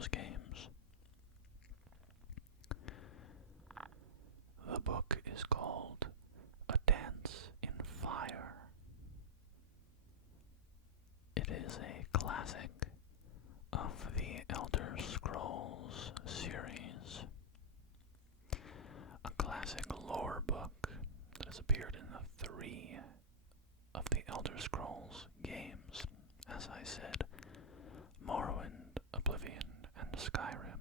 those games. The book is called A Dance in Fire. It is a classic of the Elder Scrolls series. A classic lore book that has appeared in the 3 of the Elder Scrolls games, as I said, Morrowind, Oblivion, and Skyrim.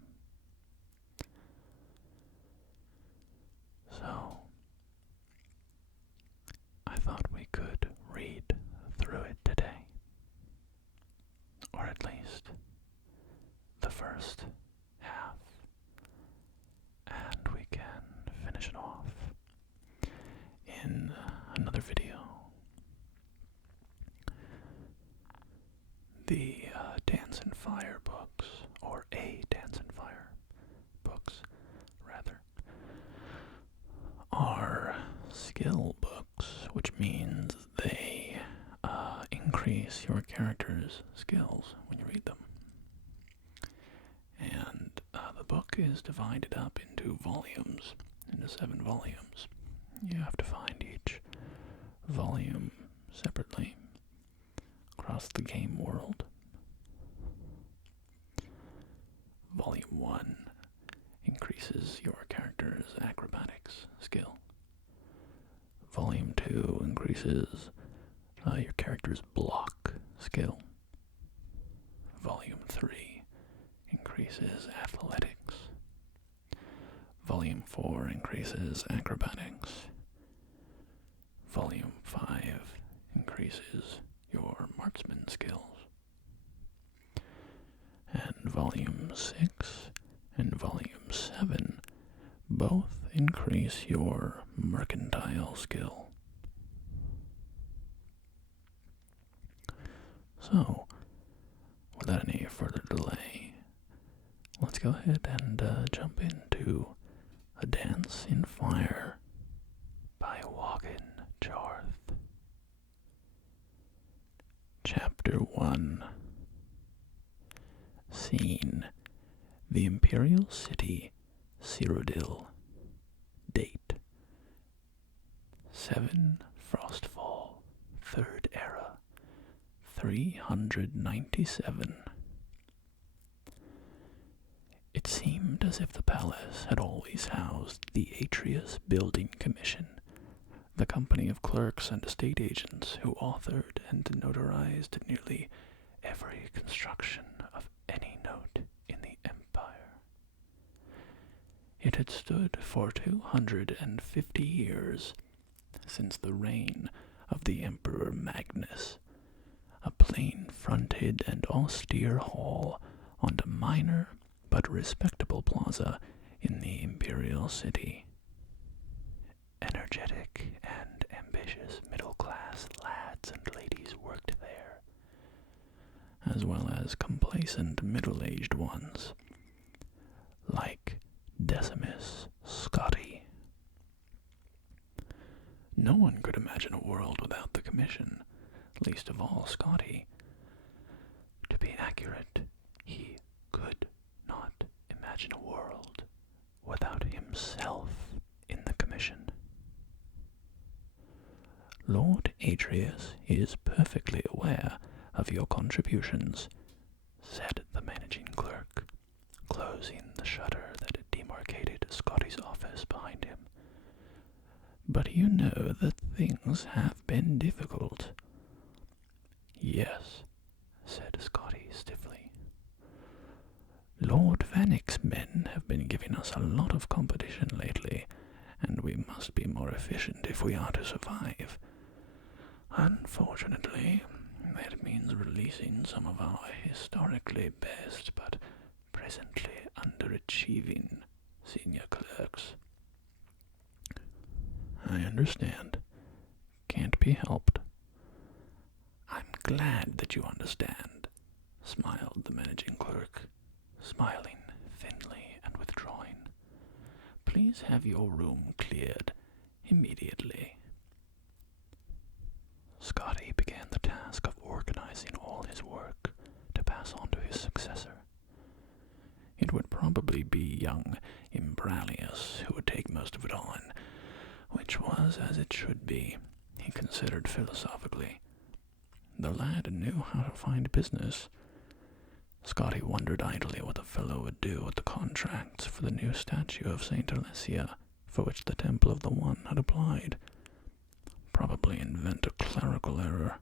So, I thought we could read through it today, or at least the first half, and we can finish it off in another video. The Dance and Fire books, or A Dance and Fire books, rather, are skill books, which means they increase your character's skills when you read them. And the book is divided up into volumes, into 7 volumes. You have to find each volume separately across the game world. Volume 1 increases your character's acrobatics skill. Volume 2 increases your character's block skill. Volume 3 increases athletics. Volume 4 increases acrobatics. Volume 5 increases your marksman skills. And Volume 6 and Volume 7 both increase your mercantile skill. So, without any further delay, let's go ahead and jump into A Dance in Fire by Wagon Jarth. Chapter 1. Scene: the Imperial City, Cyrodiil. Date: 7 Frostfall, 3rd Era, 397. It seemed as if the palace had always housed the Atreus Building Commission, the company of clerks and estate agents who authored and notarized nearly every construction of any note in the empire. It had stood for 250 years, since the reign of the Emperor Magnus, a plain-fronted and austere hall on a minor but respectable plaza in the Imperial City. Energetic and ambitious middle-class lads and ladies worked there, as well as complacent middle-aged ones, like Decumus Scotti. No one could imagine a world without the Commission, least of all Scotti. To be accurate, he could not imagine a world without himself in the Commission. Lord Atreus is perfectly aware of your contributions, said the managing clerk, closing the shutter that demarcated Scotty's office behind him. But you know that things have been difficult. Yes, said Scotty stiffly. Lord Vannick's men have been giving us a lot of competition lately, and we must be more efficient if we are to survive. Unfortunately, that means releasing some of our historically best but presently underachieving senior clerks. I understand. Can't be helped. I'm glad that you understand, smiled the managing clerk, smiling thinly and withdrawing. Please have your room cleared immediately. Scotty began the task of organizing all his work to pass on to his successor. probably be young Imbralius who would take most of it on, which was as it should be, he considered philosophically. The lad knew how to find business. Scotti wondered idly what the fellow would do with the contracts for the new statue of Saint Alessia, for which the Temple of the One had applied. Probably invent a clerical error,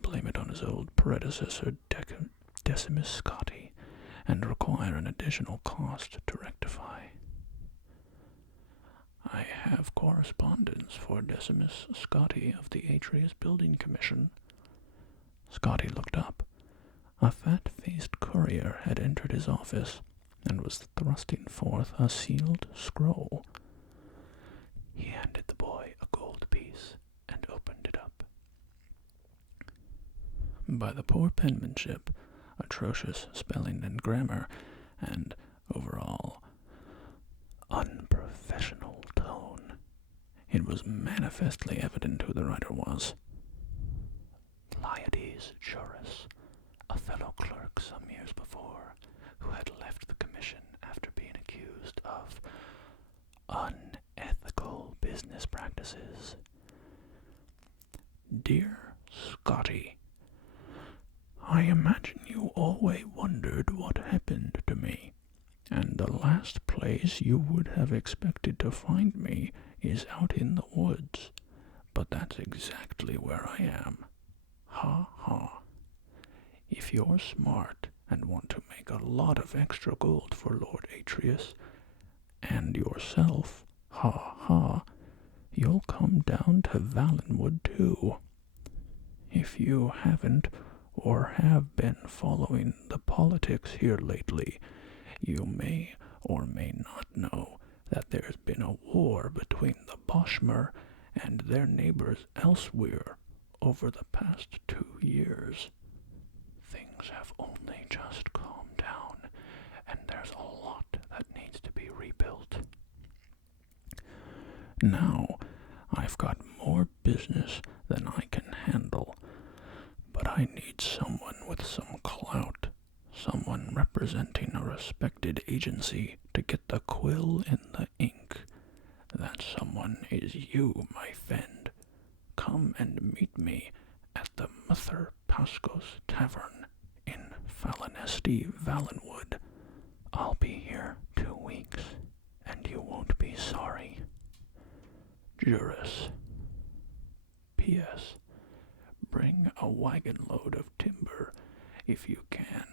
blame it on his old predecessor Decumus Scotti, and require an additional cost to rectify. I have correspondence for Decumus Scotti of the Atreus Building Commission. Scotti looked up. A fat-faced courier had entered his office and was thrusting forth a sealed scroll. He handed the boy a gold piece and opened it up. By the poor penmanship, atrocious spelling and grammar, and, overall, unprofessional tone, it was manifestly evident who the writer was. Lyades Juris, a fellow clerk some years before, who had left the commission after being accused of unethical business practices. Dear Scotti, I imagine you always wondered what happened to me, and the last place you would have expected to find me is out in the woods, but that's exactly where I am. Ha ha. If you're smart and want to make a lot of extra gold for Lord Atreus, and yourself, ha ha, you'll come down to Valenwood too. If you haven't or have been following the politics here lately, you may or may not know that there's been a war between the Boschmer and their neighbors elsewhere over the past 2 years. Things have only just calmed down, and there's a lot that needs to be rebuilt. Now, I've got more business than I can handle, but I need someone with some clout, someone representing a respected agency to get the quill in the ink. That someone is you, my friend. Come and meet me at the Mother Pascos Tavern in Fenesy, Valenwood. I'll be here 2 weeks, and you won't be sorry. Juris. P.S. Bring a wagon load of timber, if you can.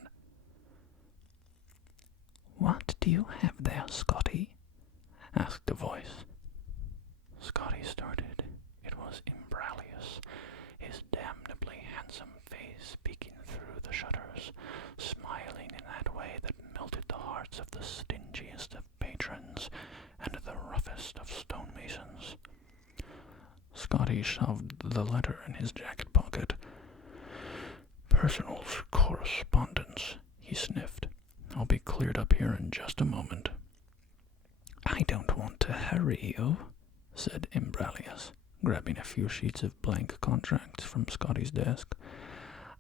What do you have there, Scotti? Asked a voice. Scotti started. It was Imbralius, his damnably handsome face peeking through the shutters, smiling in that way that melted the hearts of the stingiest of patrons and the roughest of stonemasons. Scotti shoved the letter in his jacket pocket. Personal correspondence, he sniffed. I'll be cleared up here in just a moment. I don't want to hurry you, said Imbralius, grabbing a few sheets of blank contracts from Scotti's desk.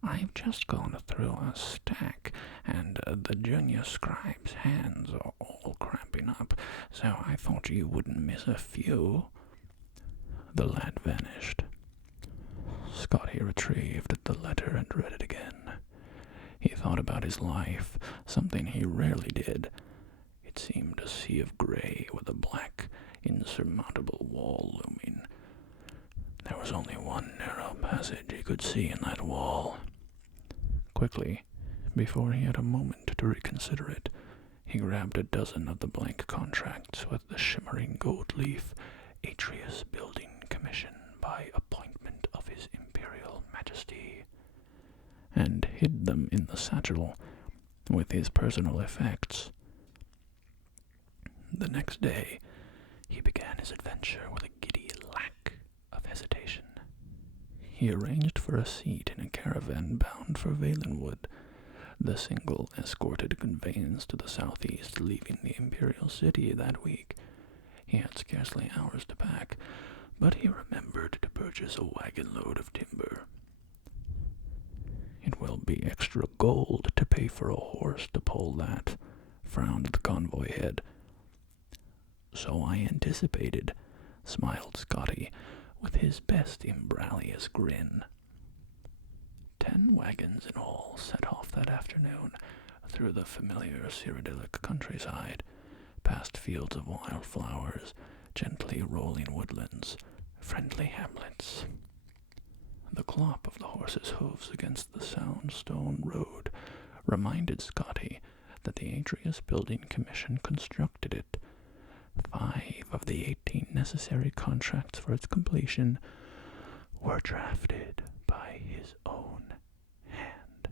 I've just gone through a stack, and the junior scribe's hands are all cramping up, so I thought you wouldn't miss a few. The lad vanished. Scotti retrieved the letter and read it again. He thought about his life, something he rarely did. It seemed a sea of gray with a black, insurmountable wall looming. There was only one narrow passage he could see in that wall. Quickly, before he had a moment to reconsider it, he grabbed a dozen of the blank contracts with the shimmering gold leaf, Atreus Building Commission by appointment of His Imperial Majesty, and hid them in the satchel with his personal effects. The next day, he began his adventure with a giddy lack of hesitation. He arranged for a seat in a caravan bound for Valenwood, the single escorted conveyance to the southeast leaving the Imperial city that week. He had scarcely hours to pack, but he remembered to purchase a wagon load of timber. It will be extra gold to pay for a horse to pull that, frowned at the convoy head. "So I anticipated," smiled Scotti, with his best Imbralius grin. 10 wagons in all set off that afternoon through the familiar Cyrodiilic countryside, past fields of wildflowers, gently rolling woodlands, friendly hamlets. The clop of the horses' hoofs against the sound stone road reminded Scotti that the Atreus Building Commission constructed it. 5 of the 18 necessary contracts for its completion were drafted by his own hand.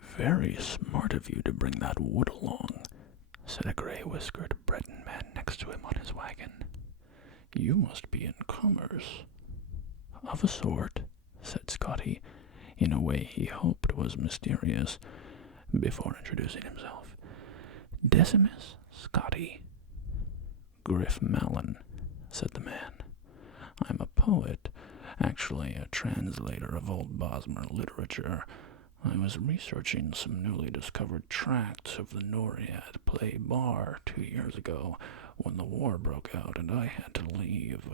"Very smart of you to bring that wood along," said a gray-whiskered Breton man next to him on his wagon. "You must be in commerce." "Of a sort," said Scotti, in a way he hoped was mysterious, before introducing himself. "Decumus Scotti." "Griff Malin," said the man. "I'm a poet, actually a translator of old Bosmer literature. I was researching some newly discovered tracts of the Noriad play bar 2 years ago when the war broke out and I had to leave.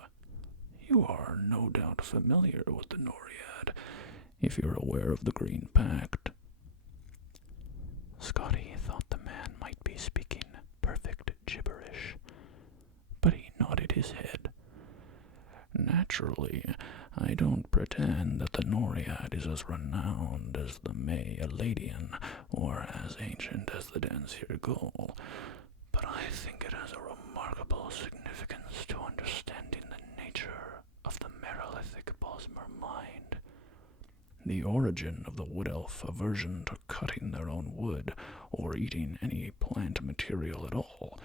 You are no doubt familiar with the Noriad, if you're aware of the Green Pact." Scotti thought the man might be speaking perfect gibberish, but he nodded his head. "Naturally, I don't pretend that the Noriad is as renowned as the May Aladian or as ancient as the Dansir Gul, but I think it has a remarkable significance to understanding the nature of the Merolithic Bosmer mind. The origin of the wood elf aversion to cutting their own wood or eating any plant material at all,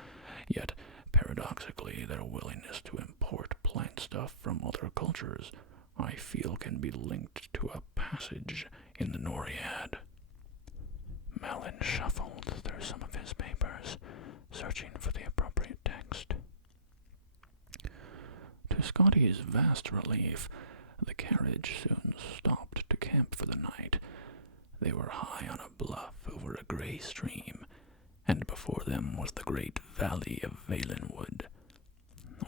yet paradoxically their willingness to import plant stuff from other cultures, I feel can be linked to a passage in the Noriad." Malin shuffled through some of his papers, searching for the appropriate text. To Scotty's vast relief, the carriage soon stopped to camp for the night. They were high on a bluff over a gray stream, and before them was the great valley of Valenwood.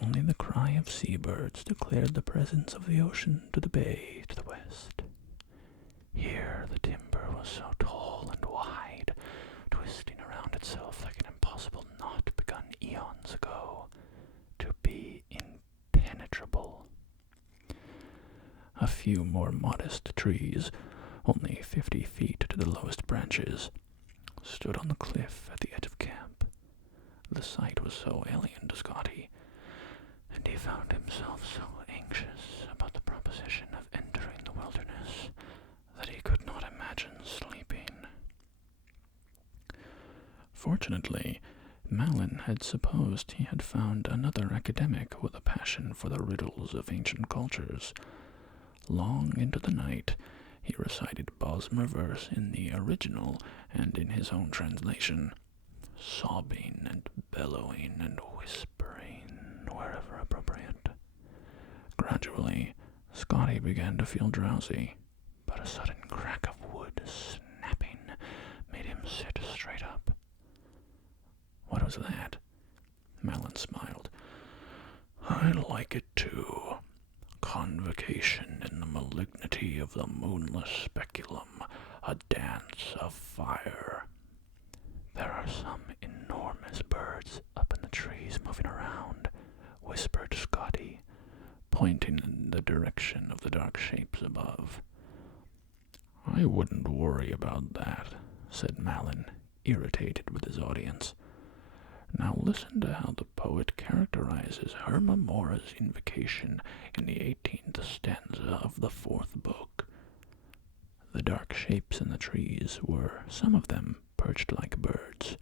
Only the cry of seabirds declared the presence of the ocean to the bay to the west. Here the timber was so tall and wide, twisting around itself like an impossible knot begun eons ago, to be impenetrable. A few more modest trees, only 50 feet to the lowest branches, stood on the cliff at the edge of camp. The sight was so alien to Scotti, and he found himself so anxious about the proposition of entering the wilderness that he could not imagine sleeping. Fortunately, Malin had supposed he had found another academic with a passion for the riddles of ancient cultures. Long into the night, he recited Bosmer verse in the original and in his own translation, sobbing and bellowing and whispering wherever appropriate. Gradually, Scotti began to feel drowsy, but a sudden crack of wood snapping made him sit straight up. "What was that?" Malin smiled. "I like it too. Convocation in the malignity of the moonless speculum, a dance of fire. There are some enormous birds up in the trees moving around," whispered Scotti, pointing in the direction of the dark shapes above. "I wouldn't worry about that," said Malin, irritated with his audience. "Now listen to how the poet characterizes Hermamora's invocation in the 18th stanza of the 4th book. The dark shapes in the trees were, some of them, perched like birds.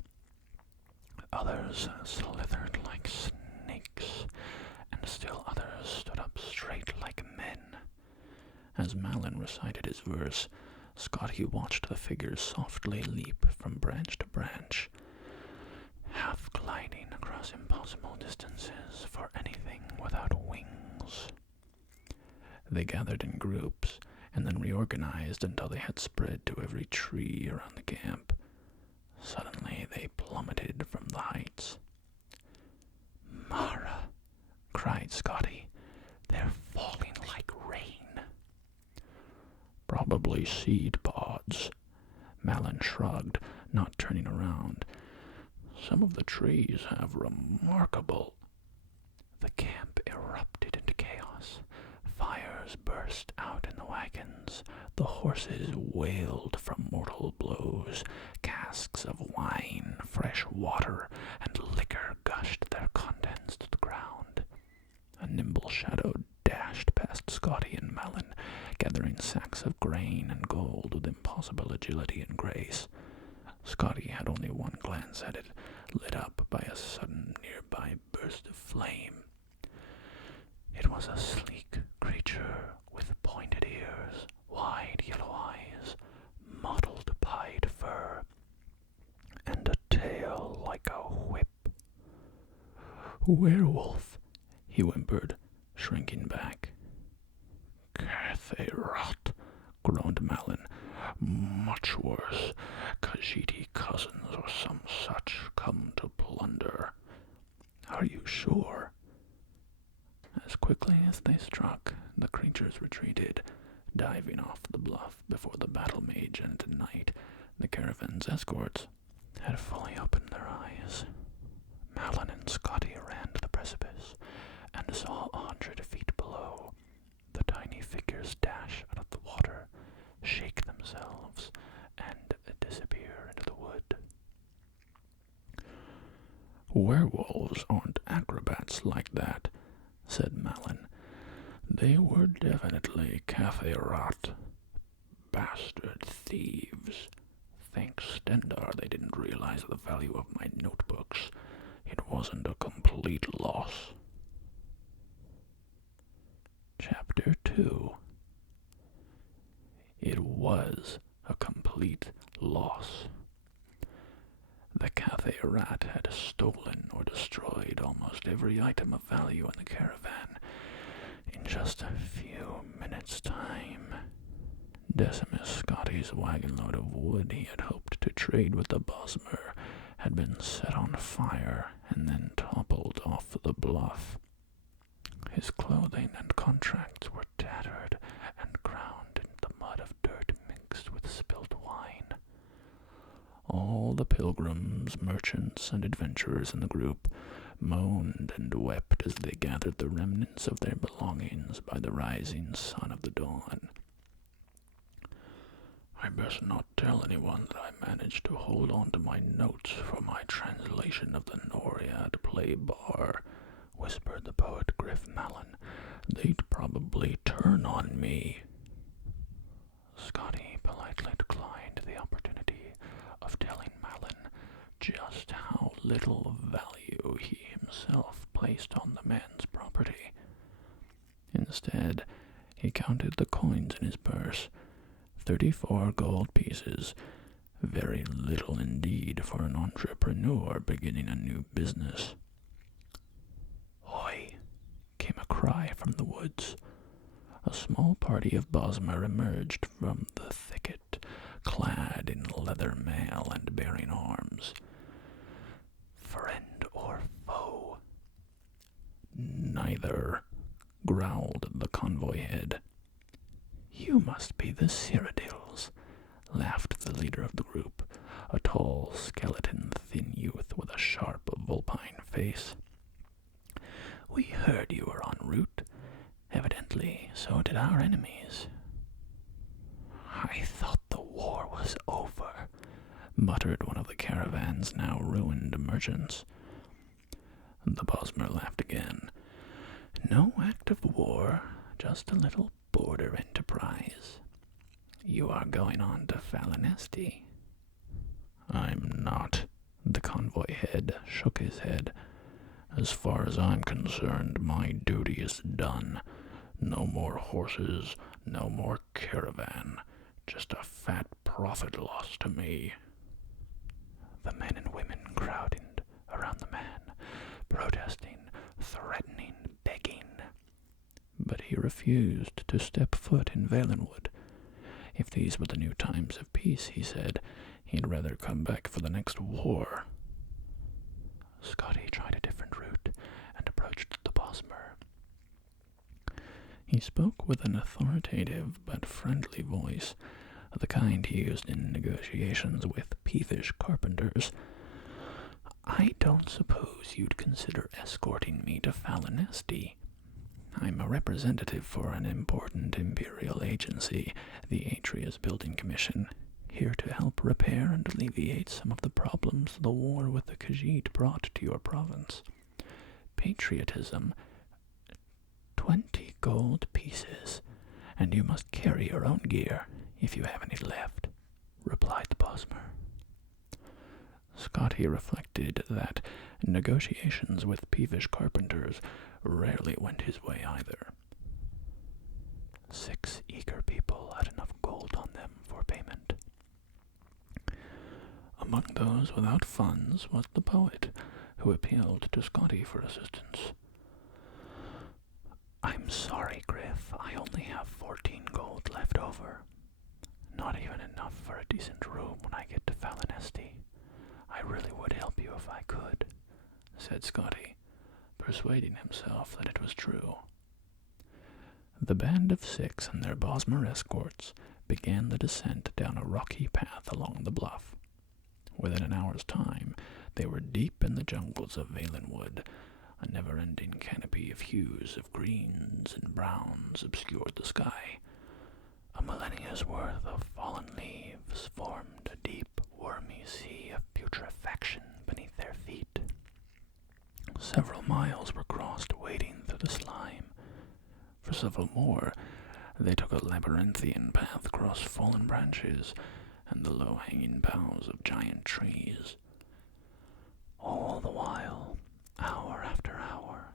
Others slithered like snakes, and still others stood up straight like men." As Malin recited his verse, Scotti watched the figures softly leap from branch to branch, half gliding across impossible distances for anything without wings. They gathered in groups and then reorganized until they had spread to every tree around the camp. Suddenly they plummeted from the heights. "Mara," cried Scotti, "they're falling like rain." "Probably seed pods," Malin shrugged, not turning around. "Some of the trees have remarkable—" The camp erupted into chaos. Fires burst out in the wagons. The horses wailed from mortal blows. Casks of wine, fresh water, and liquor gushed their contents to the ground. A nimble shadow dashed past Scotti and Malin, gathering sacks of grain and gold with impossible agility and grace. Scotti had only one glance at it, lit up by a sudden nearby burst of flame. It was a sleek creature with pointed ears, wide yellow eyes, mottled pied fur, and a tail like a whip. "Werewolf," he whimpered, shrinking back. "Cathay-rot," groaned Malin. "Much worse. Khajiit cousins or some such come to plunder." "Are you sure?" As quickly as they struck, the creatures retreated, diving off the bluff before the battle mage and night. The caravan's escorts had fully opened their eyes. Malin and Scotti ran to the precipice and saw 100 feet below the tiny figures dash out of the water, shake themselves, and disappear into the wood. "Werewolves aren't acrobats like that," said Malin. "They were definitely Cathay-rot. Bastard thieves. Thank Stendar they didn't realize the value of my notebooks. It wasn't a complete loss." Chapter 2. It was a complete loss. The Cathay-rat had stolen or destroyed almost every item of value in the caravan in just a few minutes' time. Decumus Scotti's wagon-load of wood he had hoped to trade with the Bosmer had been set on fire and then toppled off the bluff. His clothing and contracts were tattered and ground into the mud of dirt mixed with spilt wine. All the pilgrims, merchants, and adventurers in the group moaned and wept as they gathered the remnants of their belongings by the rising sun of the dawn. "I best not tell anyone that I managed to hold on to my notes for my translation of the Noriad play bar," whispered the poet Griff Malin. "They'd probably turn on me." Scotti politely declined the opportunity of telling Malin just how little value he himself placed on the man's property. Instead, he counted the coins in his purse. 34 gold pieces. Very little indeed for an entrepreneur beginning a new business. "Oi!" came a cry from the woods. A small party of Bosmer emerged from the thicket, clad in leather mail and bearing arms. "Friend or foe?" "Neither," growled the convoy head. "You must be the Cyrodiils," laughed the leader of the group, a tall, skeleton, thin youth with a sharp, vulpine face. "We heard you were en route. Evidently, so did our enemies." "I thought the war was over," muttered one of the caravan's now ruined merchants. The Bosmer laughed again. "No act of war, just a little border enterprise. You are going on to Falanesti." "I'm not." The convoy head shook his head. "As far as I'm concerned, my duty is done. No more horses, no more caravan. Just a fat profit loss to me." The men and women crowded around the man, protesting, threatening, begging. But he refused to step foot in Valenwood, If these were the new times of peace, he said, he'd rather come back for the next war. Scotti tried a different route and approached the Bosmer. He spoke with an authoritative but friendly voice, the kind he used in negotiations with peevish carpenters. "I don't suppose you'd consider escorting me to Fenesy. I'm a representative for an important Imperial agency, the Atreus Building Commission, here to help repair and alleviate some of the problems the war with the Khajiit brought to your province. Patriotism, 20 gold pieces, and you must carry your own gear, if you have any left," replied the Bosmer. Scotti reflected that negotiations with peevish carpenters rarely went his way either. 6 eager people had enough gold on them for payment. Among those without funds was the poet, who appealed to Scotti for assistance. "I'm sorry, Griff, I only have 14 gold left over. Not even enough for a decent room when I get to Fenesy. I really would help you if I could," said Scotti, persuading himself that it was true. The band of 6 and their Bosmer escorts began the descent down a rocky path along the bluff. Within an hour's time, they were deep in the jungles of Valenwood. A never-ending canopy of hues of greens and browns obscured the sky. A millennia's worth of fallen leaves formed a deep, wormy sea of putrefaction beneath their feet. Several miles were crossed wading through the slime. For several more, they took a labyrinthian path across fallen branches and the low-hanging boughs of giant trees. All the while, hour after hour,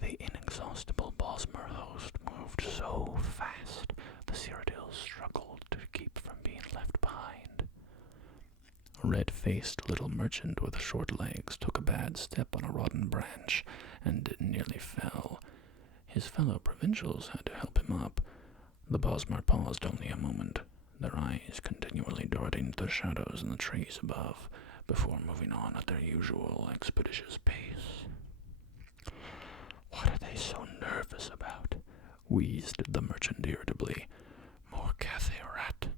the inexhaustible Bosmer host moved so fast the Cyrodiils struggled to keep from being left behind. A red-faced little merchant with short legs took a bad step on a rotten branch and nearly fell. His fellow provincials had to help him up. The Bosmer paused only a moment, their eyes continually darting to the shadows in the trees above, before moving on at their usual expeditious pace. "What are they so nervous about?" wheezed the merchant irritably. "More Cathay rat."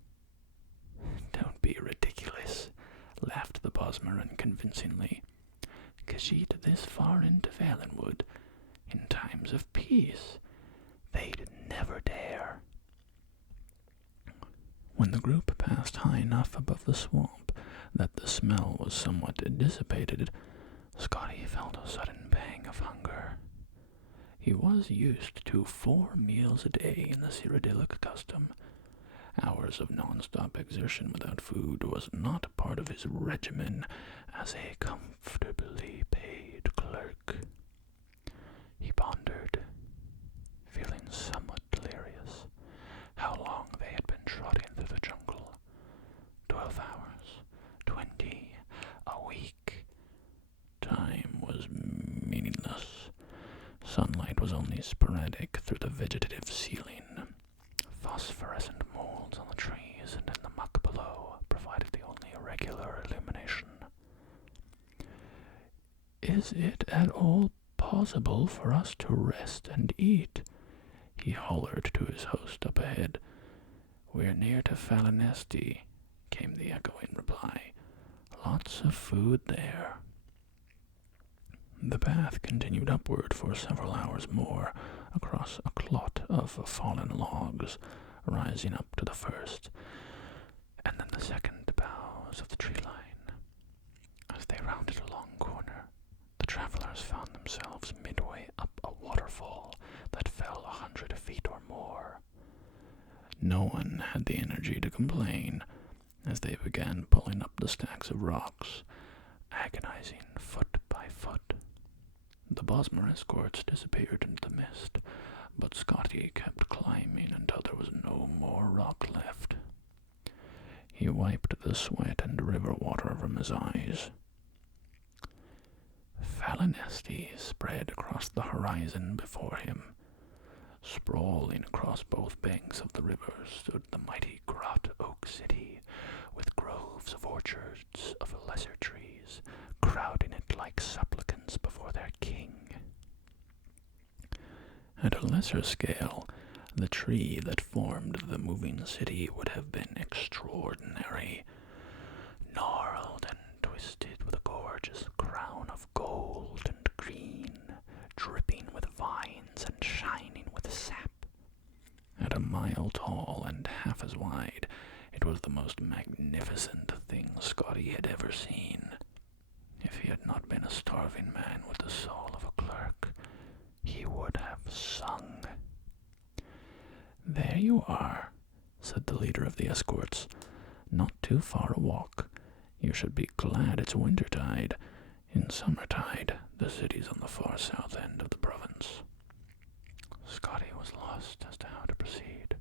"Don't be ridiculous," laughed the Bosmer unconvincingly. "Khajiit this far into Valenwood, in times of peace, they'd never dare." When the group passed high enough above the swamp that the smell was somewhat dissipated, Scotti felt a sudden pang of hunger. He was used to 4 meals a day in the Cyrodiilic custom. Hours of non-stop exertion without food was not part of his regimen as a comfortably paid clerk. He pondered, feeling somewhat delirious, how long they had been trotting through the jungle. 12 hours, 20, a week. Time was meaningless. Sunlight was only sporadic through the vegetative ceiling. Phosphorescent molds on the trees and in the muck below provided the only regular illumination. "Is it at all possible for us to rest and eat?" he hollered to his host up ahead. "We're near to Fenesy," came the echoing reply. "Lots of food there." The path continued upward for several hours more, across a clot of fallen logs, rising up to the first, and then the second boughs of the tree line. As they rounded a long corner, the travelers found themselves midway up a waterfall that fell 100 feet or more. No one had the energy to complain as they began pulling up the stacks of rocks, agonizing foot by foot. The Bosmer escorts disappeared into the mist, but Scotti kept climbing until there was no more rock left. He wiped the sweat and river water from his eyes. Fenesy spread across the horizon before him. Sprawling across both banks of the river stood the mighty Grot Oak City, with groves of orchards of lesser trees, crowding it like supplicants before their king. At a lesser scale, the tree that formed the moving city would have been extraordinary, gnarled and twisted with a gorgeous crown of gold and green, dripping with vines and shining with sap. At a mile tall and half as wide, it was the most magnificent thing Scotti had ever seen. If he had not been a starving man with the soul of a clerk, he would have sung. "There you are," said the leader of the escorts. "Not too far a walk. You should be glad it's wintertide. In summertide, the city's on the far south end of the province." Scotti was lost as to how to proceed.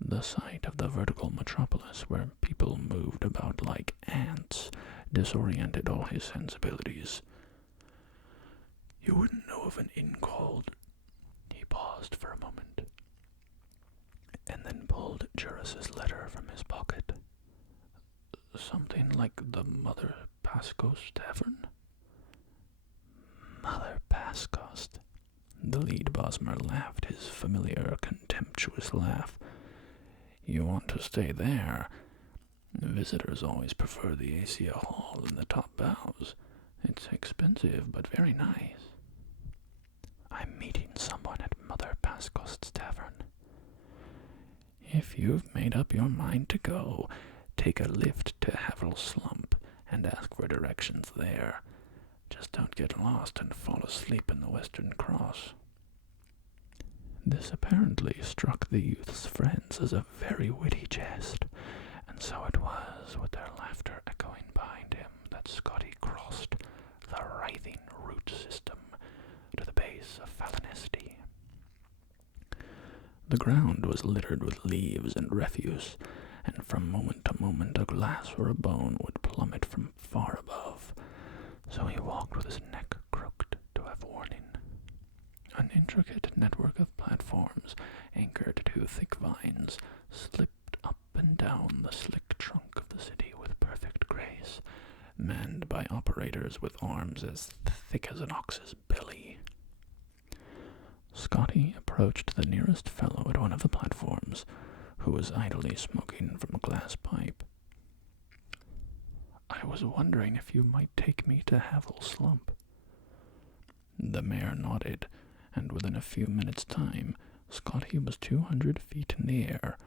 The sight of the vertical metropolis, where people moved about like ants, disoriented all his sensibilities. "You wouldn't know of an inn called—" He paused for a moment, and then pulled Juris's letter from his pocket. "Something like the Mother Pasco's Tavern?" "Mother Pasco's?" The lead bosmer laughed his familiar, contemptuous laugh. "You want to stay there? Visitors always prefer the Asia Hall in the top bows. It's expensive, but very nice." "I'm meeting someone at Mother Pasco's Tavern." "If you've made up your mind to go, take a lift to Havel Slump and ask for directions there. Just don't get lost and fall asleep in the Western Cross." This apparently struck the youth's friends as a very witty jest, and so it was, with their laughter echoing behind him, that Scotti crossed the writhing root system to the base of Fenesy. The ground was littered with leaves and refuse, and from moment to moment a glass or a bone would plummet from far above, so he walked with his neck crooked to have warning. An intricate network of platforms, anchored to thick vines, slipped up and down the slick trunk of the city with perfect grace, manned by operators with arms as thick as an ox's belly. Scotti approached the nearest fellow at one of the platforms, who was idly smoking from a glass pipe. "I was wondering if you might take me to Havel Slump." The mayor nodded, and within a few minutes' time, Scotti was 200 feet in the air,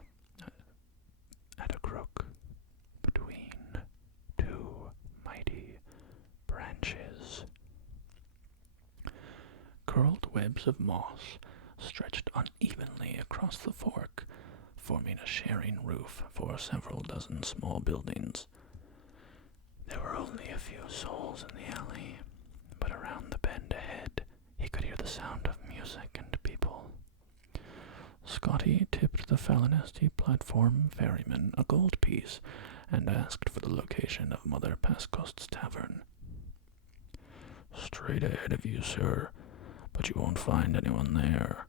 at a crook between two mighty branches. Curled webs of moss stretched unevenly across the fork, forming a sharing roof for several dozen small buildings. There were only a few souls in the alley, but around the bend ahead he could hear the sound of music and people. Scotti tipped the Fenesy platform ferryman a gold piece and asked for the location of Mother Pasco's Tavern. "Straight ahead of you, sir, but you won't find anyone there,"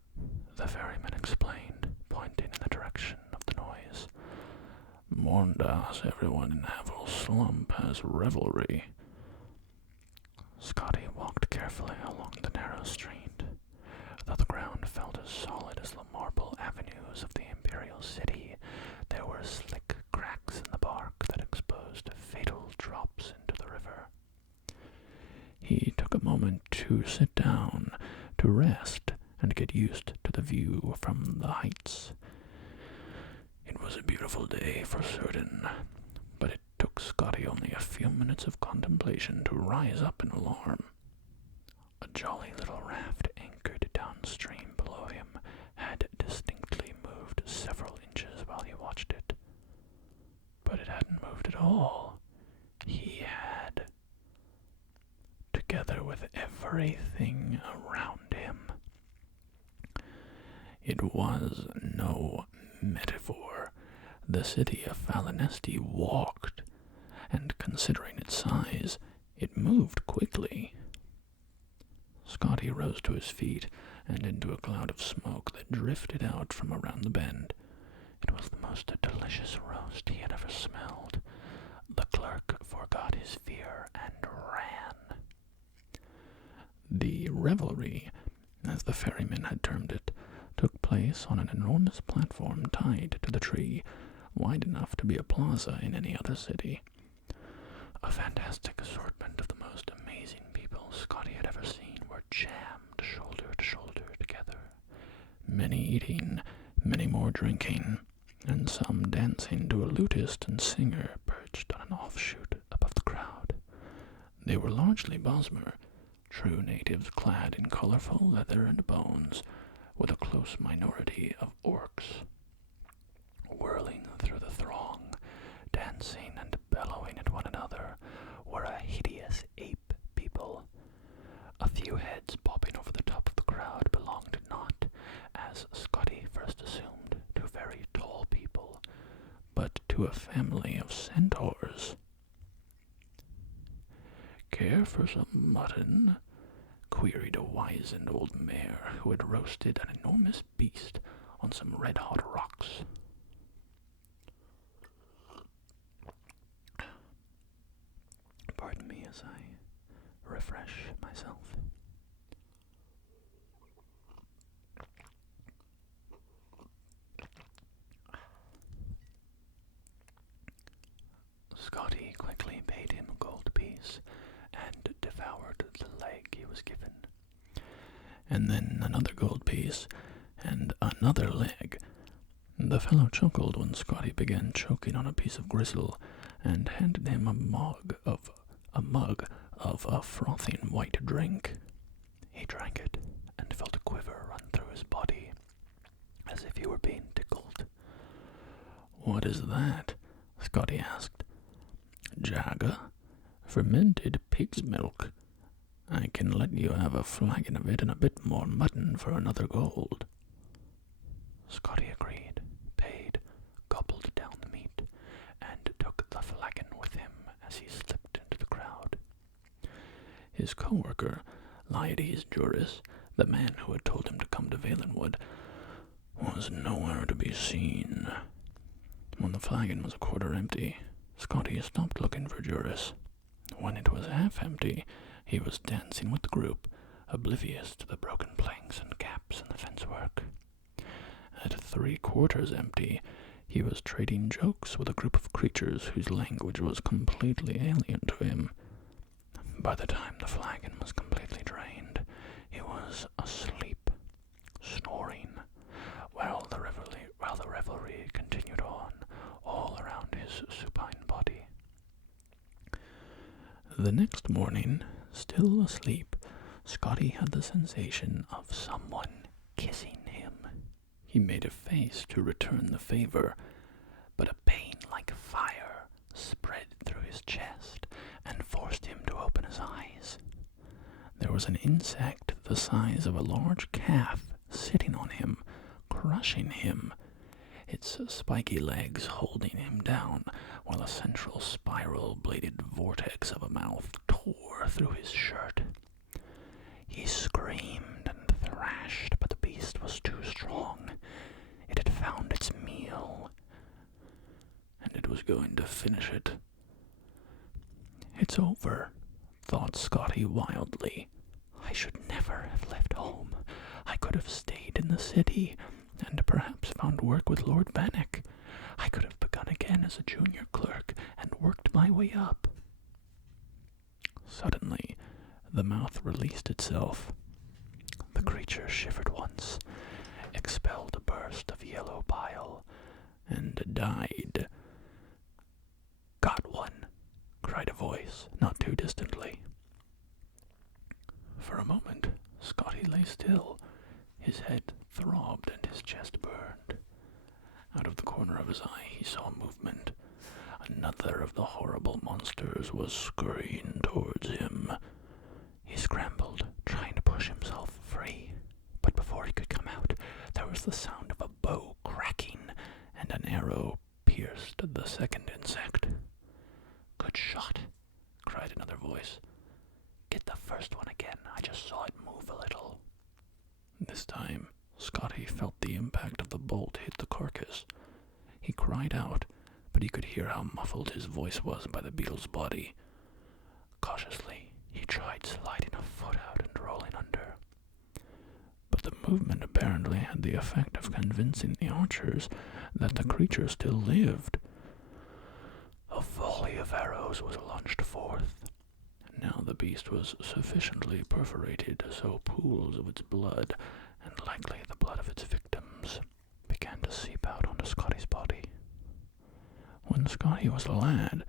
the ferryman explained, pointing in the direction of the noise. "Morndas, everyone in Havel Slump has revelry." Scotti walked carefully along the narrow street. Though the ground felt as solid as the marble avenues of the Imperial city, there were slick cracks in the bark that exposed fatal drops into the river. He took a moment to sit down, to rest, and get used to the view from the heights. It was a beautiful day for certain, but it took Scotti only a few minutes of contemplation to rise up in alarm. A jolly little raft anchored downstream below him had distinctly moved several inches while he watched it. But it hadn't moved at all. He had, together with everything around him. It was no metaphor. The city of Fenesy walked, and considering its size, it moved quickly. Scotti rose to his feet and into a cloud of smoke that drifted out from around the bend. It was the most delicious roast he had ever smelled. The clerk forgot his fear and ran. The revelry, as the ferryman had termed it, took place on an enormous platform tied to the tree, wide enough to be a plaza in any other city. A fantastic assortment of the most amazing people Scotti had ever seen were jammed shoulder to shoulder together. Many eating, many more drinking, and some dancing to a lutist and singer perched on an offshoot above the crowd. They were largely Bosmer, true natives clad in colorful leather and bones, with a close minority of orcs. Whirling through the throng, dancing and bellowing at one another, were a hideous ape people. A few heads popping over the top of the crowd belonged not, as Scotti first assumed, to very tall people, but to a family of centaurs. "Care for some mutton?" queried a wizened old mare who had roasted an enormous beast on some red-hot rocks. Pardon me as I refresh myself. Scotti quickly paid him a gold piece and devoured the leg he was given. And then another gold piece and another leg. The fellow chuckled when Scotti began choking on a piece of gristle and handed him a mug of a frothing white drink. He drank it and felt a quiver run through his body, as if he were being tickled. "What is that?" Scotti asked. "Jaga, fermented pig's milk. I can let you have a flagon of it and a bit more mutton for another gold." Scotti agreed, paid, gobbled down the meat, and took the flagon with him as he slipped into the crowd. His co-worker, Leides Juris, the man who had told him to come to Valenwood, was nowhere to be seen. When the flagon was a quarter empty, Scotti stopped looking for Juris. When it was half empty, he was dancing with the group, oblivious to the broken planks and gaps in the fence-work. At 3/4 empty, he was trading jokes with a group of creatures whose language was completely alien to him. By the time the flagon was completely drained, he was asleep, snoring, while the revelry continued on all around his supine body. The next morning, still asleep, Scotti had the sensation of someone kissing him. He made a face to return the favor, but a pain like fire spread through his chest and forced him to open his eyes. There was an insect the size of a large calf sitting on him, crushing him, its spiky legs holding him down, while a central spiral-bladed vortex of a mouth tore through his shirt. He screamed and thrashed, but the beast was too strong. It had found its meal, and it was going to finish it. "It's over," thought Scotti wildly. "I should never have left home. I could have stayed in the city, and perhaps found work with Lord Vanek. I could have begun again as a junior clerk, and worked my way up." Suddenly, the mouth released itself. The creature shivered once, expelled a burst of yellow bile, and died. "Got one," cried a voice, not too distantly. For a moment, Scotti lay still. His head throbbed and his chest burned. Out of the corner of his eye, he saw movement. Another of the horrible monsters was scurrying towards him. He scrambled, trying to push himself free. But before he could come out, there was the sound of a bow cracking, and an arrow pierced the second insect. "Good shot," cried another voice. "Get the first one again. I just saw it move a little." This time, Scotti felt the impact of the bolt hit the carcass. He cried out, but he could hear how muffled his voice was by the beetle's body. Cautiously, he tried sliding a foot out and rolling under. But the movement apparently had the effect of convincing the archers that the creature still lived. A volley of arrows was launched forth. Now the beast was sufficiently perforated so pools of its blood, and likely the blood of its victims, began to seep out onto Scotty's body. When Scotti was a lad,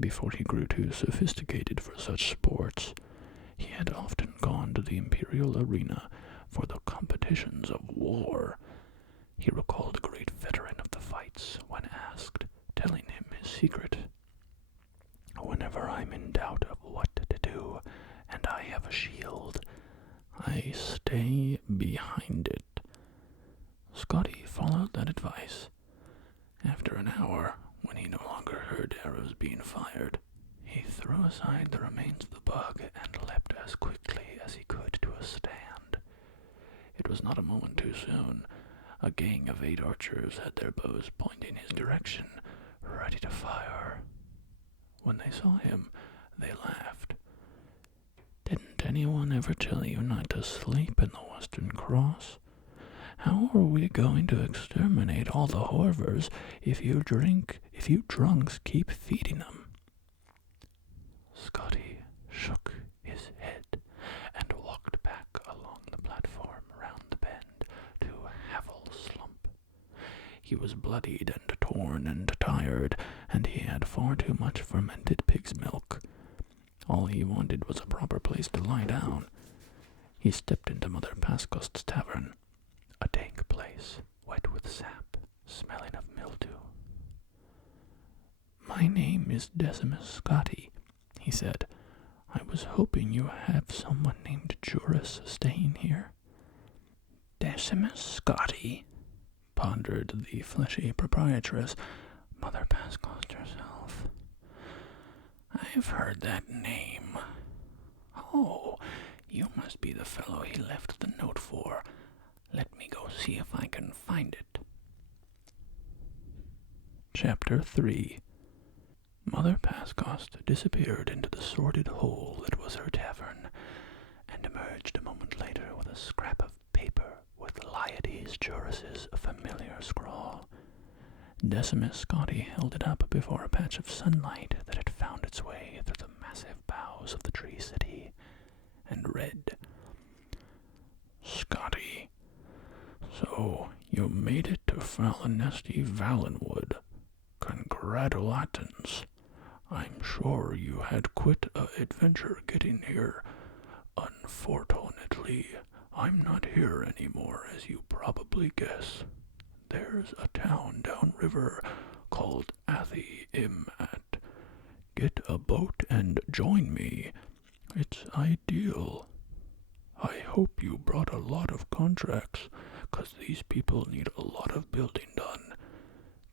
before he grew too sophisticated for such sports, he had often gone to the Imperial arena for the competitions of war. He recalled a great veteran of the fights when asked, telling him his secret. "Whenever I'm in doubt of what to do, and I have a shield, I stay behind it." Scotti followed that advice. After an hour, when he no longer heard arrows being fired, he threw aside the remains of the bug and leapt as quickly as he could to a stand. It was not a moment too soon. A gang of 8 archers had their bows pointing his direction, ready to fire. When they saw him, they laughed. "Didn't anyone ever tell you not to sleep in the Western Cross? How are we going to exterminate all the Horvers if you drunks keep feeding them?" Scotti shook his head and walked back along the platform round the bend to Havel Slump. He was bloodied and torn and tired, and he had far too much fermented pig's milk. All he wanted was a proper place to lie down. He stepped into Mother Pascost's tavern, a dank place, wet with sap, smelling of mildew. "My name is Decumus Scotti," he said. "I was hoping you have someone named Juris staying here." "Decumus Scotti?" pondered the fleshy proprietress, Mother Pascost herself. "I've heard that name. Oh, you must be the fellow he left the note for. Let me go see if I can find it." Chapter 3. Mother Pascost disappeared into the sordid hole that was her tavern, and emerged a moment later with a scrap of paper with Leiades Juris's familiar scrawl. Decumus Scotti held it up before a patch of sunlight that had found its way through the massive boughs of the tree city, and read, "Scotti, so you made it to Valenwood. Congratulations. I'm sure you had quite a adventure getting here. Unfortunately, I'm not here anymore, as you probably guess. There's a town downriver called Ayemeth. Get a boat and join me. It's ideal. I hope you brought a lot of contracts, 'cause these people need a lot of building done.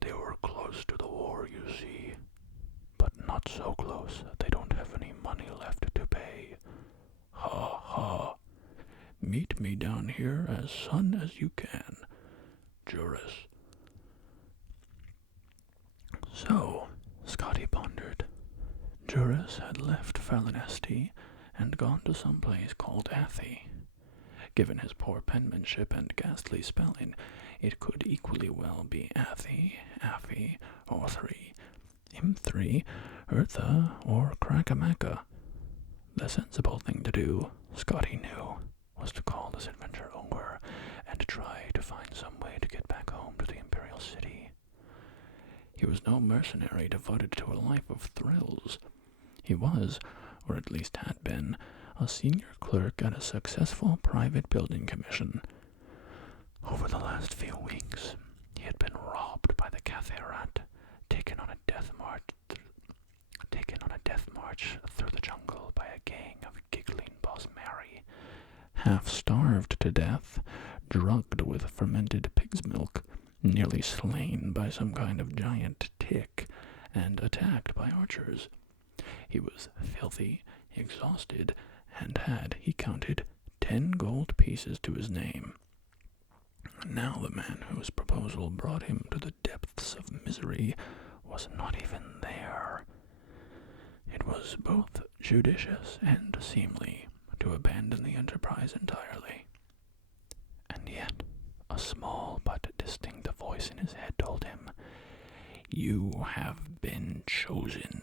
They were close to the war, you see, but not so close that they don't have any money left to pay. Ha ha. Meet me down here as soon as you can. Juris." So, Scotti pondered. Juris had left Valenesti and gone to some place called Athy. Given his poor penmanship and ghastly spelling, it could equally well be Athy, Affy, Orthry, Imthry, Eartha, or Crackamaca. The sensible thing to do, Scotti knew, was to call this adventure over and try to find some way to get back home to the Imperial city. He was no mercenary devoted to a life of thrills. He was, or at least had been, a senior clerk at a successful private building commission. Over the last few weeks, he had been robbed by the Catharat, taken on a death march through the jungle by a gang of giggling Bosmeri, half-starved to death, drugged with fermented pig's milk, nearly slain by some kind of giant tick, and attacked by archers. He was filthy, exhausted, and had, he counted, 10 gold pieces to his name. Now the man whose proposal brought him to the depths of misery was not even there. It was both judicious and seemly to abandon the enterprise entirely. And yet, a small but distinct voice in his head told him, "You have been chosen.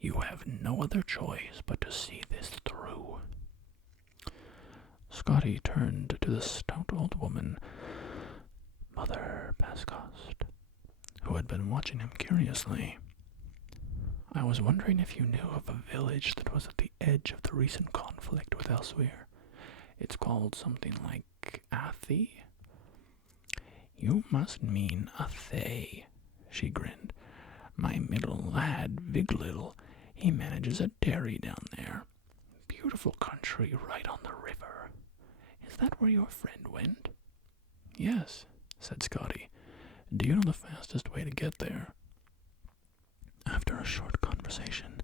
You have no other choice but to see this through." Scotti turned to the stout old woman, Mother Pascost, who had been watching him curiously. "I was wondering if you knew of a village that was at the edge of the recent conflict with Elsewhere. It's called something like Athy." "You must mean Athay," she grinned. "My middle lad, Viglil, he manages a dairy down there. Beautiful country right on the river. Is that where your friend went?" "Yes," said Scotti. "Do you know the fastest way to get there?" After a short conversation,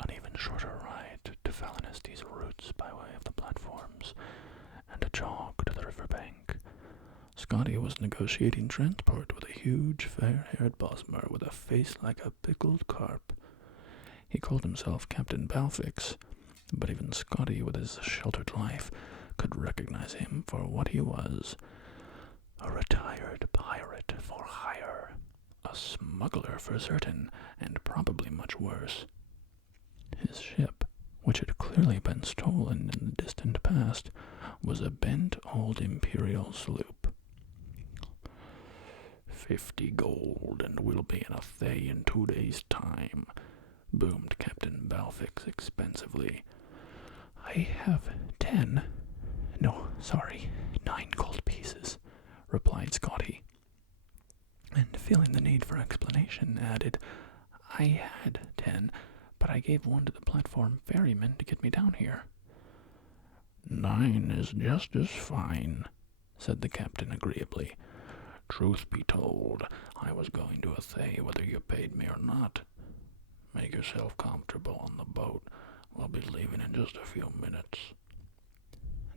an even shorter ride to Fenesy's routes by way of the platforms, and a jog to the riverbank, Scotti was negotiating transport with a huge, fair-haired bosmer with a face like a pickled carp. He called himself Captain Balfix, but even Scotti, with his sheltered life, could recognize him for what he was: a retired pirate for hire, a smuggler for certain, and probably much worse. His ship, which had clearly been stolen in the distant past, was a bent old Imperial sloop. 50 gold, and we'll be in Athay in 2 days' time," boomed Captain Balfix expensively. "I have 10. No, sorry, 9 gold pieces," replied Scotti, and feeling the need for explanation, added, "I had 10, but I gave one to the platform ferryman to get me down here." "9 is just as fine," said the captain agreeably. "Truth be told, I was going to Athay whether you paid me or not. Make yourself comfortable on the boat. We'll be leaving in just a few minutes."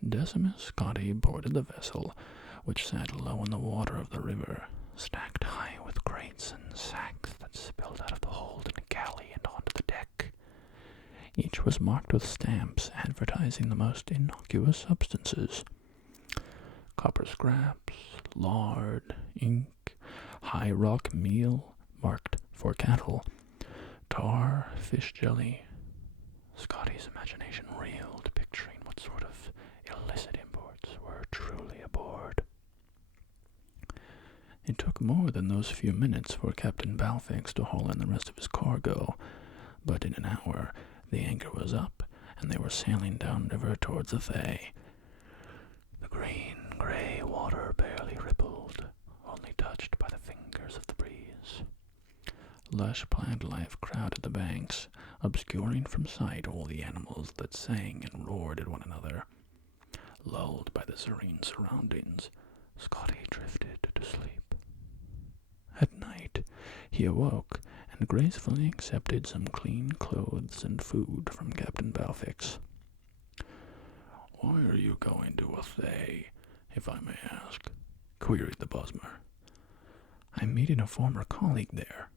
Decumus Scotti boarded the vessel, which sat low in the water of the river, stacked high with crates and sacks that spilled out of the hold in a galley and onto the deck. Each was marked with stamps advertising the most innocuous substances: copper scraps, lard, ink, high rock meal, marked for cattle, tar, fish jelly. Scotty's imagination reeled, picturing what sort of illicit imports were truly aboard. It took more than those few minutes for Captain Balfix to haul in the rest of his cargo, but in an hour the anchor was up, and they were sailing downriver towards Athay. The green-gray water barely rippled, only touched by the fingers of the breeze. Lush plant life crowded the banks, obscuring from sight all the animals that sang and roared at one another. Lulled by the serene surroundings, Scotti drifted to sleep. At night, he awoke and gracefully accepted some clean clothes and food from Captain Balfix. "Why are you going to Athay, if I may ask?" queried the bosmer. "I'm meeting a former colleague there.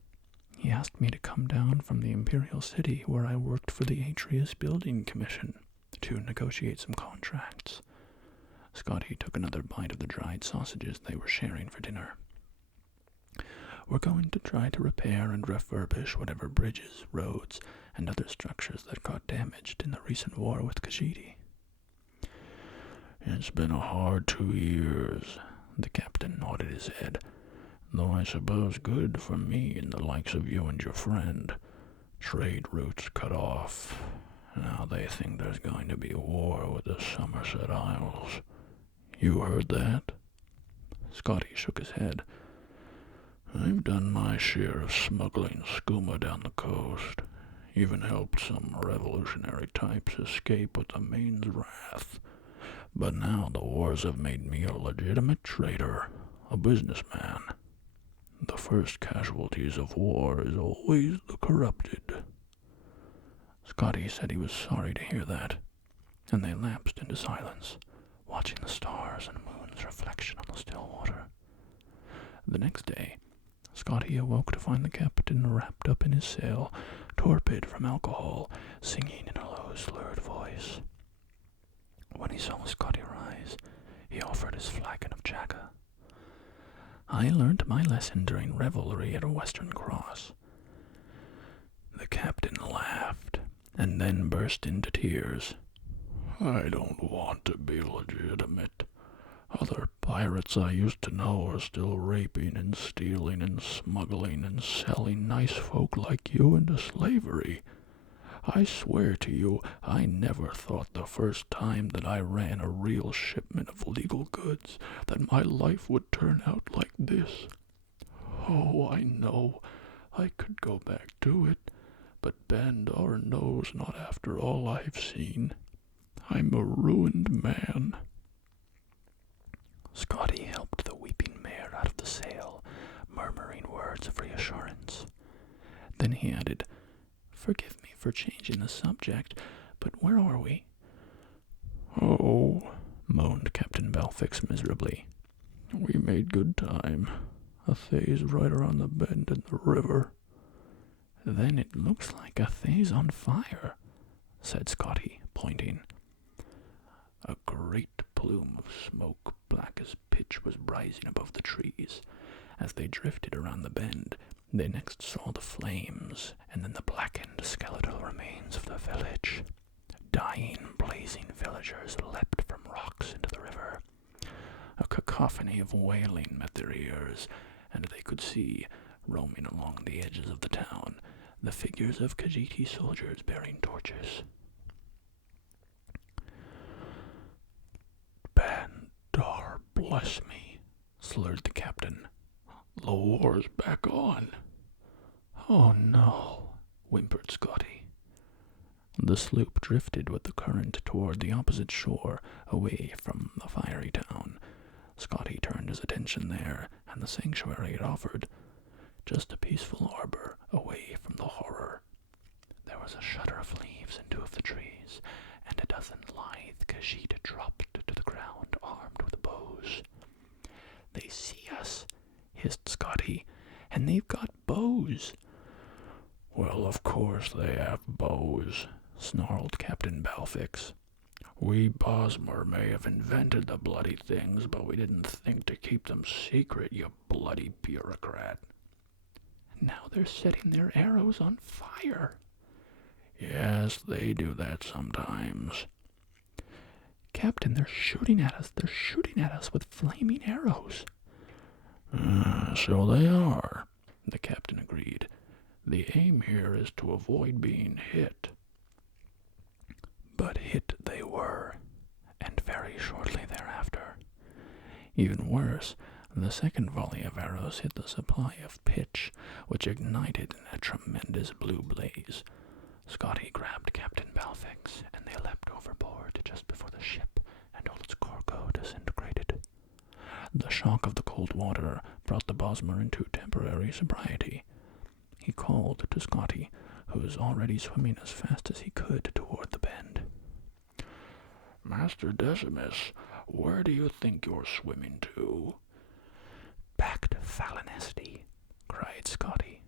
He asked me to come down from the Imperial city where I worked for the Atreus Building Commission to negotiate some contracts." Scotti took another bite of the dried sausages they were sharing for dinner. "We're going to try to repair and refurbish whatever bridges, roads, and other structures that got damaged in the recent war with Khajiit." "It's been a hard 2 years," the captain nodded his head. "Though I suppose good for me and the likes of you and your friend. Trade routes cut off. Now they think there's going to be a war with the Somerset Isles. You heard that?" Scotti shook his head. "I've done my share of smuggling skooma down the coast. Even helped some revolutionary types escape with the Maine's wrath. But now the wars have made me a legitimate trader, a businessman. The first casualties of war is always the corrupted." Scotti said he was sorry to hear that, and they lapsed into silence, watching the stars and moon's reflection on the still water. The next day, Scotti awoke to find the captain wrapped up in his sail, torpid from alcohol, singing in a low, slurred voice. When he saw Scotti rise, he offered his flagon of Jagga. I learnt my lesson during revelry at a Western Cross. The captain laughed, and then burst into tears. I don't want to be legitimate. Other pirates I used to know are still raping and stealing and smuggling and selling nice folk like you into slavery. I swear to you, I never thought the first time that I ran a real shipment of legal goods that my life would turn out like this. Oh, I know I could go back to it, but Bandar knows not after all I've seen. I'm a ruined man. Scotti helped the weeping mare out of the sail, murmuring words of reassurance. Then he added, Forgive me for changing the subject, but where are we? Oh, moaned Captain Balfix miserably. We made good time. Athay's right around the bend in the river. Then it looks like Athay's on fire, said Scotti, pointing. A great plume of smoke, black as pitch, was rising above the trees. As they drifted around the bend, they next saw the flames, and then the blackened skeletal remains of the village. Dying, blazing villagers leapt from rocks into the river. A cacophony of wailing met their ears, and they could see, roaming along the edges of the town, the figures of Khajiiti soldiers bearing torches. Bandar, bless me, slurred the captain. The war's back on. Oh no, whimpered Scotti. The sloop drifted with the current toward the opposite shore, away from the fiery town. Scotti turned his attention there, and the sanctuary it offered. Just a peaceful arbor, away from the horror. There was a shudder of leaves in two of the trees, and a dozen lithe Khajiit dropped to the ground, armed with bows. They see us, hissed Scotti, and they've got bows. Well, of course they have bows, snarled Captain Balfix. We Bosmer may have invented the bloody things, but we didn't think to keep them secret, you bloody bureaucrat. Now they're setting their arrows on fire. Yes, they do that sometimes. Captain, they're shooting at us. They're shooting at us with flaming arrows. So they are, the captain agreed. The aim here is to avoid being hit. But hit they were, and very shortly thereafter. Even worse, the second volley of arrows hit the supply of pitch, which ignited in a tremendous blue blaze. Scotti grabbed Captain Balfix, and they leapt overboard just before the ship and all its cargo disintegrated. The shock of the cold water brought the Bosmer into temporary sobriety. He called to Scotti, who was already swimming as fast as he could toward the bend. Master Decimus, where do you think you're swimming to? Back to Fenesy, cried Scotti.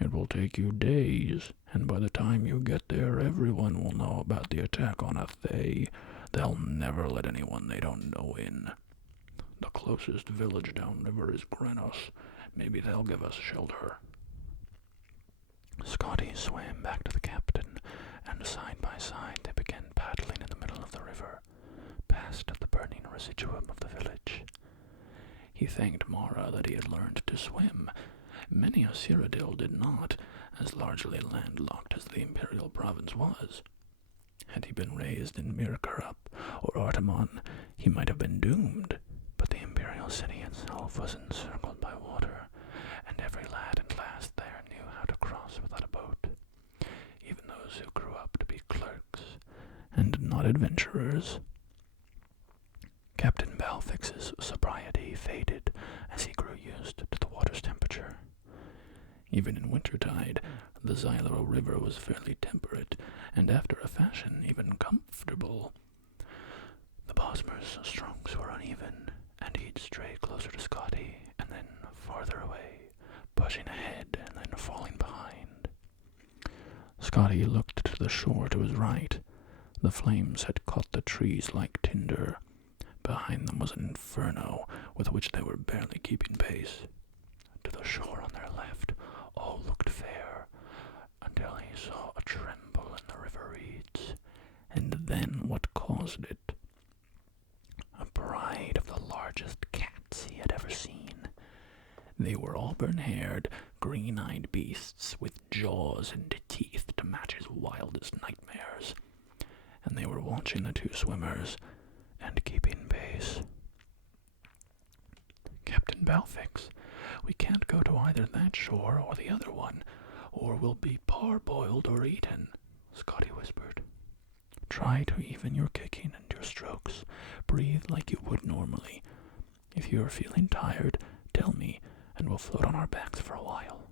It will take you days, and by the time you get there, everyone will know about the attack on Athay. They'll never let anyone they don't know in. The closest village downriver is Grenos. Maybe they'll give us shelter. Scotti swam back to the captain, and side by side they began paddling in the middle of the river, past the burning residuum of the village. He thanked Mara that he had learned to swim. Many a Cyrodiil did not, as largely landlocked as the Imperial province was. Had he been raised in Mirkarap or Artemon, he might have been doomed, but the Imperial city itself was encircled by water, and every lad and lass there knew how to cross without a boat, even those who grew up to be clerks, and not adventurers. Captain Balfix's sobriety faded as he grew used to the water's temperature. Even in wintertide, the Xylero River was fairly temperate, and after a fashion even comfortable. The Bosmer's strokes were uneven, and he'd stray closer to Scotti, and then farther away, pushing ahead and then falling behind. Scotti looked to the shore to his right. The flames had caught the trees like tinder. Behind them was an inferno with which they were barely keeping pace. To the shore on their left, all looked fair, until he saw a tremble in the river reeds, and then what caused it? A bride of the largest cats he had ever seen. They were auburn-haired, green-eyed beasts with jaws and teeth to match his wildest nightmares, and they were watching the two swimmers and keeping pace. "Captain Balfix, we can't go to either that shore or the other one, or we'll be parboiled or eaten," Scotti whispered. "Try to even your kicking and your strokes. Breathe like you would normally. If you are feeling tired, tell me, and we'll float on our backs for a while."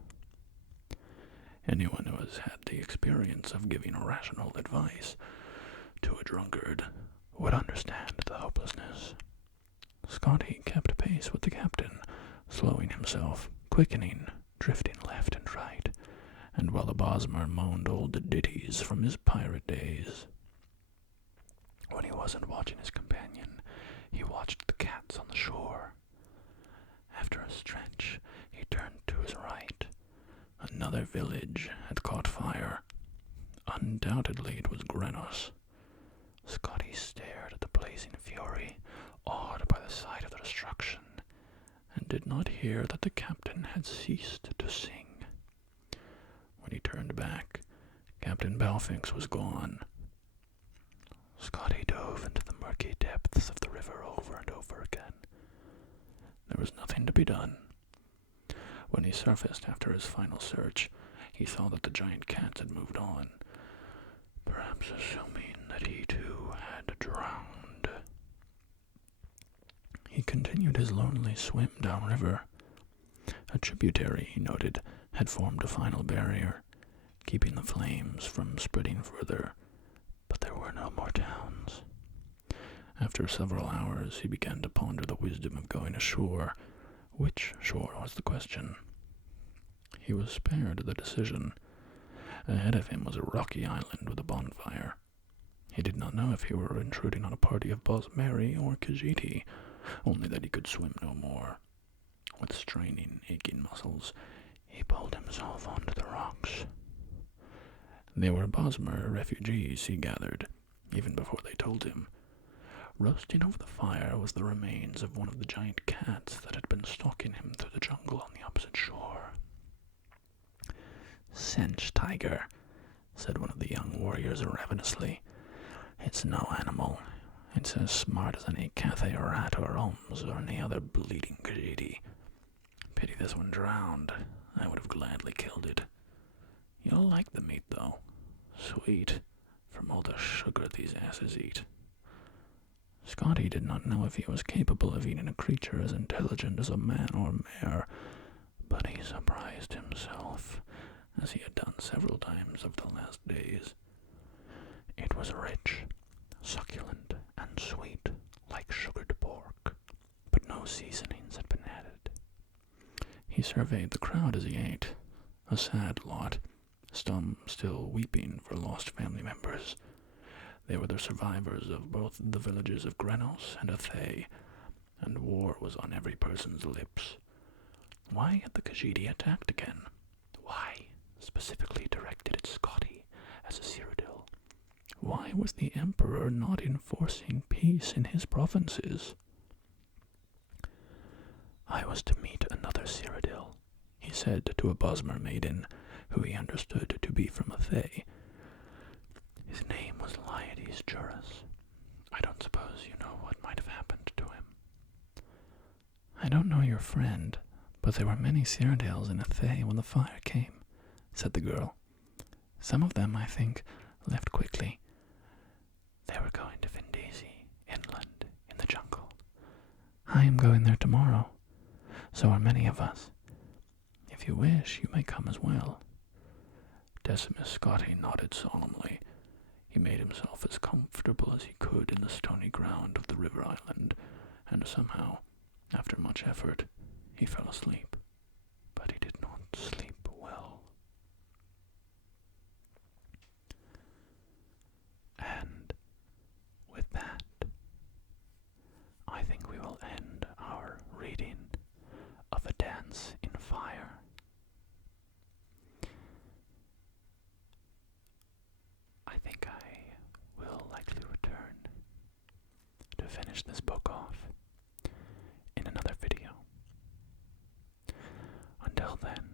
Anyone who has had the experience of giving rational advice to a drunkard would understand the hopelessness. Scotti kept pace with the captain, slowing himself, quickening, drifting left and right, and while the Bosmer moaned old ditties from his pirate days. When he wasn't watching his companion, he watched the cats on the shore. After a stretch, he turned to his right. Another village had caught fire. Undoubtedly it was Grenos. Scotti stared at the blazing fury, awed by the sight of the destruction, and did not hear that the captain had ceased to sing. When he turned back, Captain Balfix was gone. Scotti dove into the murky depths of the river over and over again. There was nothing to be done. When he surfaced after his final search, he saw that the giant cats had moved on, perhaps assuming that he too had drowned. He continued his lonely swim downriver. A tributary, he noted, had formed a final barrier, keeping the flames from spreading further, but there were no more towns. After several hours, he began to ponder the wisdom of going ashore. Which shore was the question? He was spared the decision. Ahead of him was a rocky island with a bonfire. He did not know if he were intruding on a party of Bosmeri or Khajiiti, only that he could swim no more. With straining, aching muscles, he pulled himself onto the rocks. They were Bosmer refugees, he gathered, even before they told him. Roasting over the fire was the remains of one of the giant cats that had been stalking him through the jungle on the opposite shore. "Cinch tiger," said one of the young warriors ravenously. "It's no animal. It's as smart as any Cathay rat or Ohms or any other bleeding Khajiiti. Pity this one drowned. I would have gladly killed it. You'll like the meat, though. Sweet, from all the sugar these asses eat." Scotti did not know if he was capable of eating a creature as intelligent as a man or mare, but he surprised himself, as he had done several times over the last days. It was rich, succulent, and sweet, like sugared pork, but no seasonings had been added. He surveyed the crowd as he ate, a sad lot, some still weeping for lost family members. They were the survivors of both the villages of Grenos and Athay, and war was on every person's lips. Why had the Khajiiti attacked again? Why specifically directed at Scotti as a Cyrodiil? Why was the Emperor not enforcing peace in his provinces? "I was to meet another Cyrodiil," he said to a Bosmer maiden, who he understood to be from Athay. "His name was Lyades Juras. I don't suppose you know what might have happened to him." "I don't know your friend, but there were many Cyrodiils in Athay when the fire came," said the girl. "Some of them, I think, left quickly. They were going to Fenesy, inland, in the jungle. I am going there tomorrow. So are many of us. If you wish, you may come as well." Decumus Scotti nodded solemnly. He made himself as comfortable as he could in the stony ground of the river island, and somehow, after much effort, he fell asleep. But he did not sleep well. And with that, I think we will end our reading of A Dance in Fire. I think I will likely return to finish this book off in another video. Until then,